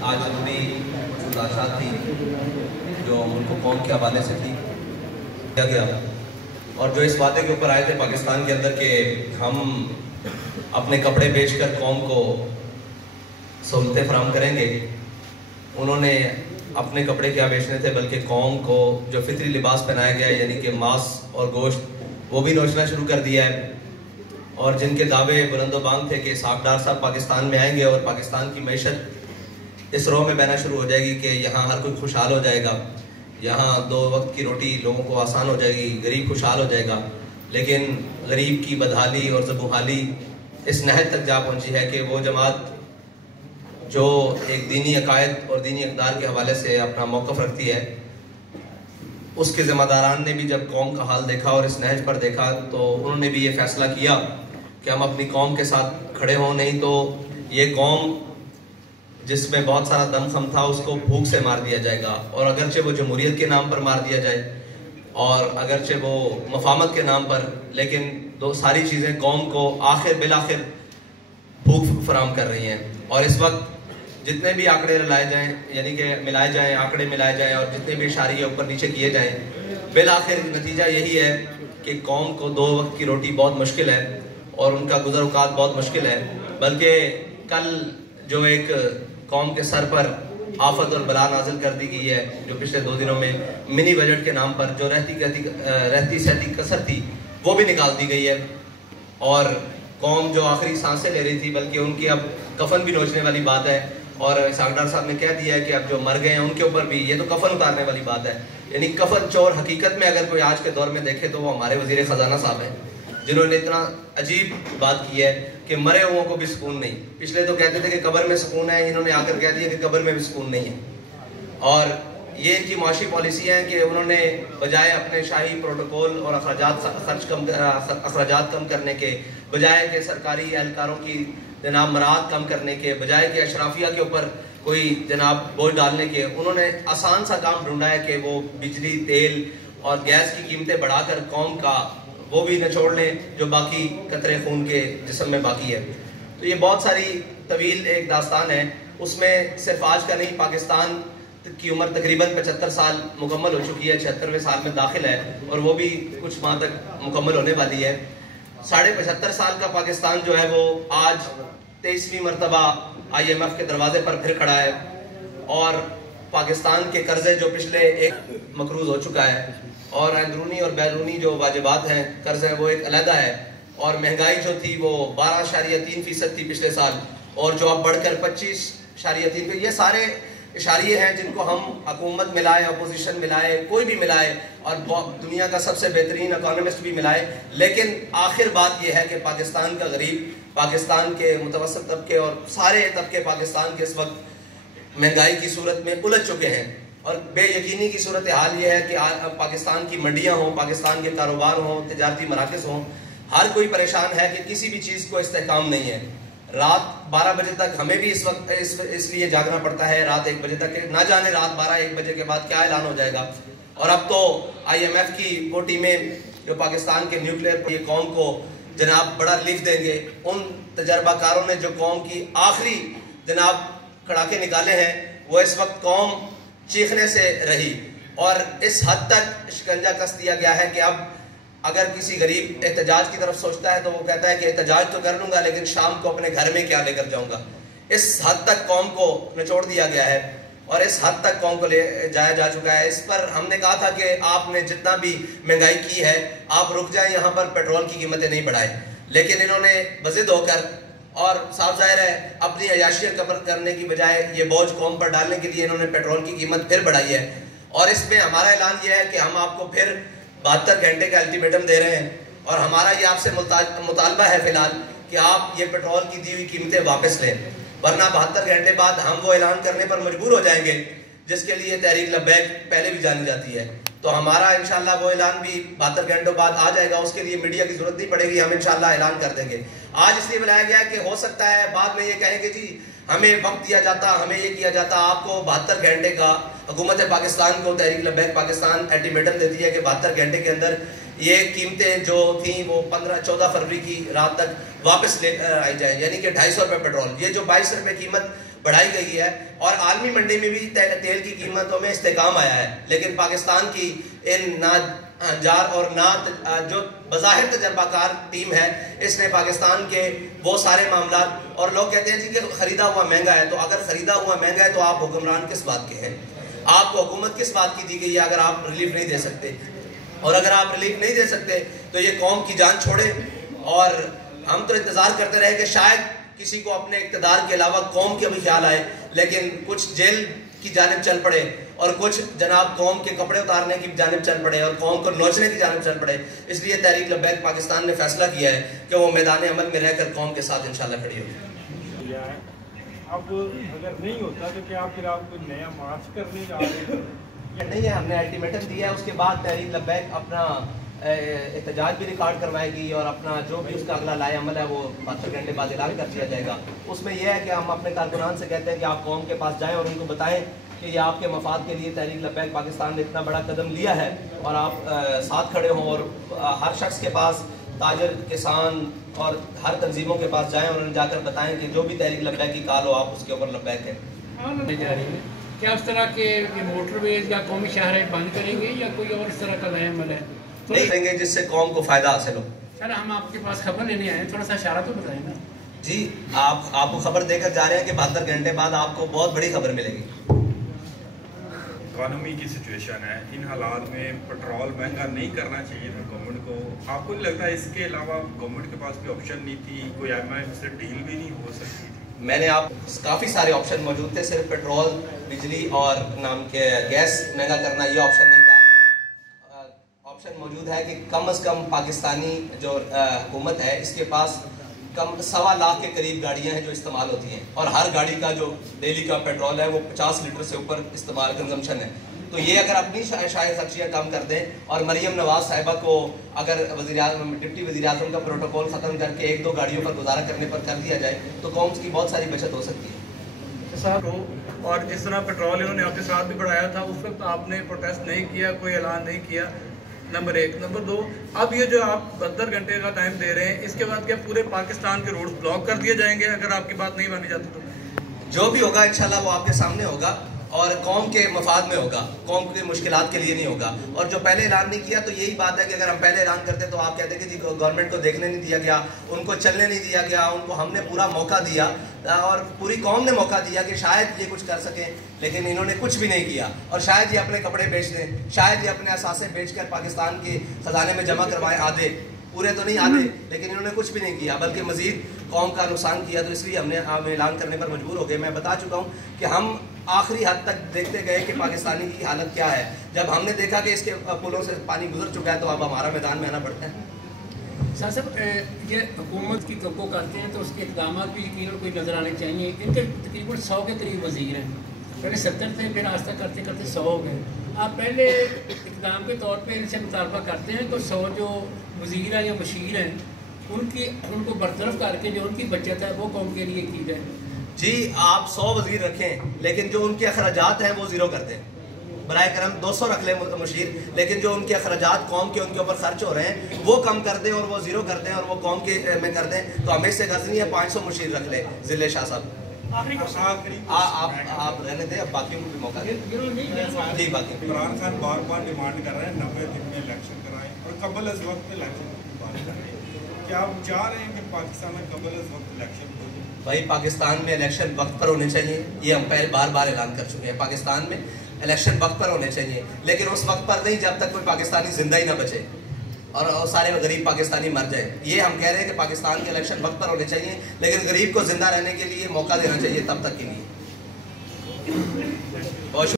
आज ضروरी कुछ गुजारिशात थी जो मुल्क कौम के हवाले से थी किया गया, और जो इस वादे के ऊपर आए थे पाकिस्तान के अंदर कि हम अपने कपड़े बेचकर कौम को सहूलतें फराहम करेंगे। उन्होंने अपने कपड़े क्या बेचने थे बल्कि कौम को जो फितरी लिबास पहनाया गया यानी कि मांस और गोश्त वो भी नोचना शुरू कर दिया है। और जिनके दावे बुलंदोबांग थे कि इसहाक डार साहब पाकिस्तान में आएंगे और पाकिस्तान की मैशत इस रो में बहना शुरू हो जाएगी कि यहाँ हर कोई खुशहाल हो जाएगा, यहाँ 2 वक्त की रोटी लोगों को आसान हो जाएगी, गरीब खुशहाल हो जाएगा। लेकिन गरीब की बदहाली और ज़बूहाली इस नहज तक जा पहुँची है कि वो जमात जो एक दीनी अकायद और दीनी इक़दार के हवाले से अपना मौक़िफ़ रखती है, उसके ज़िम्मेदारान ने भी जब कौम का हाल देखा और इस नहज पर देखा तो उन्होंने भी ये फ़ैसला किया कि हम अपनी कौम के साथ खड़े हों, नहीं तो ये कौम जिसमें बहुत सारा दमखम था उसको भूख से मार दिया जाएगा। और अगरचे वो जमहूरियत के नाम पर मार दिया जाए और अगरचे वो मफामत के नाम पर, लेकिन सारी चीज़ें कौम को बिलाखिर भूख फराहम कर रही हैं। और इस वक्त जितने भी आंकड़े लाए जाएं यानी कि मिलाए जाएं, आंकड़े मिलाए जाएं और जितने भी इशारे ऊपर नीचे किए जाएं, बिलाखिर नतीजा यही है कि कौम को 2 वक्त की रोटी बहुत मुश्किल है और उनका गुज़र औक़ात बहुत मुश्किल है। बल्कि कल जो एक कौम के सर पर आफत और बला नाजिल कर दी गई है, जो पिछले 2 दिनों में मिनी बजट के नाम पर जो रहती सहती कसर थी वो भी निकाल दी गई है। और कौम जो आखिरी सांसें ले रही थी बल्कि उनकी अब कफन भी नोचने वाली बात है। और इसहाक डार साहब ने कह दिया है कि अब जो मर गए हैं उनके ऊपर भी ये तो कफन उतारने वाली बात है। यानी कफन चोर हकीकत में अगर कोई आज के दौर में देखे तो वो हमारे वजीर ख़जाना साहब हैं, जिन्होंने इतना अजीब बात की है कि मरे हुओं को भी सुकून नहीं। पिछले तो कहते थे कि कब्र में सुकून है, इन्होंने आकर कह दिया कि कब्र में भी सुकून नहीं है। और ये इनकी मुआशी पॉलिसी है कि उन्होंने बजाय अपने शाही प्रोटोकॉल और अखराजात कम करने के बजाय कि सरकारी एहलकारों की जनाब मराहत कम करने के बजाय कि अशराफिया के ऊपर कोई जनाब बोझ डालने के, उन्होंने आसान सा काम ढूंढा है कि वो बिजली, तेल और गैस की कीमतें बढ़ाकर कौम का वो भी निचोड़ लें जो बाकी कतरे खून के जिस्म में बाकी है। तो ये बहुत सारी तवील एक दास्तान है। उसमें सिर्फ आज का नहीं, पाकिस्तान की उम्र तकरीबन 75 साल मुकम्मल हो चुकी है, 76वें साल में दाखिल है और वो भी कुछ माह तक मुकम्मल होने वाली है। 75.5 साल का पाकिस्तान जो है वो आज 23वीं मरतबा IMF के दरवाजे पर फिर खड़ा है। और पाकिस्तान के कर्जे जो पिछले एक मकरूज हो चुका है और अंदरूनी और बैरूनी जो वाजिबात हैं कर्ज है वो एक अलहदा है। और महंगाई जो थी वो 12.3% थी पिछले साल और जो अब बढ़कर 25.3, ये सारे इशारे हैं जिनको हम हुकूमत मिलाए, अपोजिशन मिलाए, कोई भी मिलाए और दुनिया का सबसे बेहतरीन इकोनॉमिस्ट भी मिलाए, लेकिन आखिर बात यह है कि पाकिस्तान का गरीब, पाकिस्तान के मुतवस्सित तबके और सारे तबके पाकिस्तान के इस वक्त महंगाई की सूरत में उलझ चुके हैं। और बेयकीनी की सूरत हाल ये है कि पाकिस्तान की मंडियाँ हों, पाकिस्तान के कारोबार हों, तिजारती मराकज़ हों, हर कोई परेशान है कि किसी भी चीज़ को इस्तेहकाम नहीं है। रात 12 बजे तक हमें भी इस वक्त इसलिए जागना पड़ता है, रात 1 बजे तक, ना जाने रात 12-1 बजे के बाद क्या ऐलान हो जाएगा। और अब तो IMF की वो टीमें जो पाकिस्तान के न्यूक्लियर पर कौम को जनाब बड़ा लिफ्ट देंगे, उन तजर्बाकारों ने जो कौम की आखिरी जनाब कड़ाके निकाले हैं वो इस वक्त कौम चीखने से रही। और इस हद तक शिकंजा कस दिया गया है कि अब अगर किसी गरीब एहतजाज की तरफ सोचता है तो वो कहता है कि एहतजाज तो कर लूँगा लेकिन शाम को अपने घर में क्या लेकर जाऊँगा। इस हद तक कौम को निचोड़ दिया गया है और इस हद तक कौम को ले जाया जा चुका है। इस पर हमने कहा था कि आपने जितना भी महंगाई की है आप रुक जाएं, यहाँ पर पेट्रोल की कीमतें नहीं बढ़ाएं, लेकिन इन्होंने बज़िद होकर और साफ जाहिर है अपनी अयाशियत कवर करने की बजाय ये बोझ कौम पर डालने के लिए इन्होंने पेट्रोल की कीमत फिर बढ़ाई है। और इसमें हमारा ऐलान ये है कि हम आपको फिर 72 घंटे का अल्टीमेटम दे रहे हैं और हमारा ये आपसे मुतालबा है फिलहाल कि आप ये पेट्रोल की दी हुई कीमतें वापस लें, वरना 72 घंटे बाद हम वो ऐलान करने पर मजबूर हो जाएंगे जिसके लिए तहरीक लब्बैक पहले भी जानी जाती है। तो हमारा इंशाल्लाह वो ऐलान भी 72 घंटों बाद आ जाएगा, उसके लिए मीडिया की जरूरत नहीं पड़ेगी, हम इंशाल्लाह ऐलान कर देंगे। आज इसलिए बुलाया गया कि हो सकता है बाद में ये कहेंगे जी हमें वक्त दिया जाता, हमें ये किया जाता। आपको 72 घंटे का हुकूमत पाकिस्तान को तहरीक लब्बैक पाकिस्तान अल्टीमेटम देती है कि 72 घंटे के अंदर ये कीमतें जो थी वो 14 फरवरी की रात तक वापस ले आई जाए, यानी कि 250 रुपये पेट्रोल। ये जो 22 रुपये कीमत بڑھائی گئی ہے اور عالمی منڈی میں بھی تیل کی قیمتوں میں استحکام آیا ہے، لیکن پاکستان کی ان ناجار اور جو بظاہر تجربہ کار ٹیم ہے، اس نے پاکستان کے وہ سارے معاملات، اور لوگ کہتے ہیں جی کہ خریدا ہوا مہنگا ہے، تو اگر خریدا ہوا مہنگا ہے تو آپ حکمران کس بات کے ہیں؟ آپ کو حکومت کس بات کی دی گئی ہے اگر آپ ریلیف نہیں دے سکتے؟ اور اگر آپ ریلیف نہیں دے سکتے تو یہ قوم کی جان چھوڑے. اور ہم تو انتظار کرتے رہے کہ شاید کسی کو اپنے اقتدار کے علاوہ قوم کے بھی خیال آئے، لیکن کچھ جیل کی جانب چل پڑے اور کچھ جناب قوم کے کپڑے اتارنے کی جانب چل پڑے اور قوم کو نوچنے کی جانب چل پڑے. اس لیے تحریک لبیک پاکستان نے فیصلہ کیا ہے کہ وہ میدان عمل میں رہ کر قوم کے ساتھ انشاءاللہ کھڑی ہوگی. اب اگر نہیں ہوتا تو کیا پھر آپ کوئی نیا مارچ کرنے جا رہے ہیں؟ نہیں ہے، ہم نے الٹیمیٹم دیا ہے، اس کے بعد تحریک لبیک اپنا احتجاج بھی ریکارڈ کروائے گی اور اپنا جو بھی اس کا اگلا لائے عمل ہے وہ 72 گھنٹے بعد اعلان کر دیا جائے گا. اس میں یہ ہے کہ ہم اپنے کارکنان سے کہتے ہیں کہ آپ قوم کے پاس جائیں اور ان کو بتائیں کہ یہ آپ کے مفاد کے لیے تحریک لبیک پاکستان نے اتنا بڑا قدم لیا ہے اور آپ ساتھ کھڑے ہوں، اور ہر شخص کے پاس، تاجر، کسان اور ہر تنظیموں کے پاس جائیں اور انہیں جا کر بتائیں کہ جو بھی تحریک لبیک کی کال ہو آپ اس کے اوپر لبیک ہیں. کیا اس طرح کے موٹر ویز یا قومی شاہراہیں بند کریں گے یا کوئی اور اس طرح کا نیا عمل ہے؟ نہیں کریں گے جس سے قوم کو فائدہ حاصل ہو. سر ہم آپ کے پاس خبر لینے آئے ہیں، تھوڑا سا اشارہ تو بتائیں نا. جی آپ کو خبر دے کر جا رہے ہیں کہ 72 گھنٹے بعد آپ کو بہت بڑی خبر ملے گی. اکانومی کی سچویشن ہے، ان حالات میں پیٹرول مہنگا نہیں کرنا چاہیے تھا گورنمنٹ کو. آپ کو نہیں لگتا اس کے علاوہ گورنمنٹ کے پاس کوئی آپشن نہیں تھی، کوئی IMF سے ڈیل بھی نہیں ہو سکتی تھی؟ میں نے کافی سارے آپشن موجود تھے، صرف پیٹرول، بجلی اور نام کے گیس مہنگا کرنا یہ آپشن نہیں تھا. آپشن موجود ہے کہ کم از کم پاکستانی جو حکومت ہے اس کے پاس کم 1.25 لاکھ کے قریب گاڑیاں ہیں جو استعمال ہوتی ہیں، اور ہر گاڑی کا جو ڈیلی کا پیٹرول ہے وہ 50 لیٹر سے اوپر استعمال کنزمپشن ہے. تو یہ اگر اپنی شائع خرچیاں کم کر دیں اور مریم نواز صاحبہ کو اگر ڈپٹی وزیر اعظم کا پروٹوکول ختم کر کے 1-2 گاڑیوں پر گزارا کرنے پر کر دیا جائے تو قوم کی بہت ساری بچت ہو سکتی ہے. اور جس طرح پیٹرول انہوں نے آپ کے ساتھ بھی بڑھایا تھا، اس وقت آپ نے پروٹیسٹ نہیں کیا، کوئی اعلان نہیں کیا، نمبر 1. نمبر 2، اب یہ جو آپ 72 گھنٹے کا ٹائم دے رہے ہیں، اس کے بعد کیا پورے پاکستان کے روڈز بلاک کر دیے جائیں گے اگر آپ کی بات نہیں مانی جاتی تو؟ جو بھی ہوگا انشاءاللہ وہ آپ کے سامنے ہوگا اور قوم کے مفاد میں ہوگا، قوم کی مشکلات کے لیے نہیں ہوگا. اور جو پہلے اعلان نہیں کیا تو یہی بات ہے کہ اگر ہم پہلے اعلان کرتے تو آپ کہتے کہ جی گورنمنٹ کو دیکھنے نہیں دیا گیا، ان کو چلنے نہیں دیا گیا، ان کو ہم نے پورا موقع دیا اور پوری قوم نے موقع دیا کہ شاید یہ کچھ کر سکیں، لیکن انہوں نے کچھ بھی نہیں کیا. اور شاید یہ اپنے کپڑے بیچ دیں، شاید یہ اپنے اثاثے بیچ کر پاکستان کے خزانے میں جمع کروائیں، آدھے، پورے تو نہیں آدھے، لیکن انہوں نے کچھ بھی نہیں کیا بلکہ مزید قوم کا نقصان کیا. تو اس لیے ہم نے اعلان کرنے پر مجبور ہو گئے. میں بتا چکا ہوں کہ ہم آخری حد تک دیکھتے گئے کہ پاکستانی کی حالت کیا ہے. جب ہم نے دیکھا کہ اس کے پلوں سے پانی گزر چکا ہے تو اب ہمارا میدان میں آنا پڑتا ہے. صاحب یہ حکومت کی توقع کرتے ہیں تو اس کے اقدامات بھی یقیناً کوئی نظر آنے چاہیے. ان کے تقریباً 100 کے قریب وزیر ہیں، پہلے 70 تھے، پھر آہستہ کرتے کرتے 100 ہو گئے. آپ پہلے اقدام کے طور پہ ان سے مطالبہ کرتے ہیں تو 100 جو وزیر ہیں یا مشیر ہیں ان کو برطرف کر کے جو ان کی بچت ہے وہ قوم کے لیے کی جائے. جی آپ 100 وزیر رکھیں لیکن جو ان کے اخراجات ہیں وہ زیرو کر دیں. برائے کرم 200 رکھ لیں مشیر، لیکن جو ان کے اخراجات قوم کے ان کے اوپر خرچ ہو رہے ہیں وہ کم کر دیں اور وہ زیرو کر دیں اور وہ قوم کے میں کر دیں. تو ہمیں سے غرض نہیں ہے 500 مشیر رکھ لیں. ضلع شاہ صاحب آپ رہنے دیں، اب باقیوں کو بھی موقع دیں. جی باقی عمران خان بار بار ڈیمانڈ کر رہے ہیں 90 دن میں الیکشن کرائیں اور قبل از وقت الیکشن کی بات کر رہے ہیں. کیا آپ چاہ رہے ہیں کہ پاکستان میں قبل از وقت الیکشن ہو جائے؟ بھائی پاکستان میں الیکشن وقت پر ہونے چاہیے، یہ ہم پہلے بار اعلان کر چکے ہیں. پاکستان میں الیکشن وقت پر ہونے چاہیے، لیکن اس وقت پر نہیں جب تک کوئی پاکستانی زندہ ہی نہ بچے اور سارے غریب پاکستانی مر جائیں. یہ ہم کہہ رہے ہیں کہ پاکستان کے الیکشن وقت پر ہونے چاہیے، لیکن غریب کو زندہ رہنے کے لیے موقع دینا چاہیے تب تک کے لیے.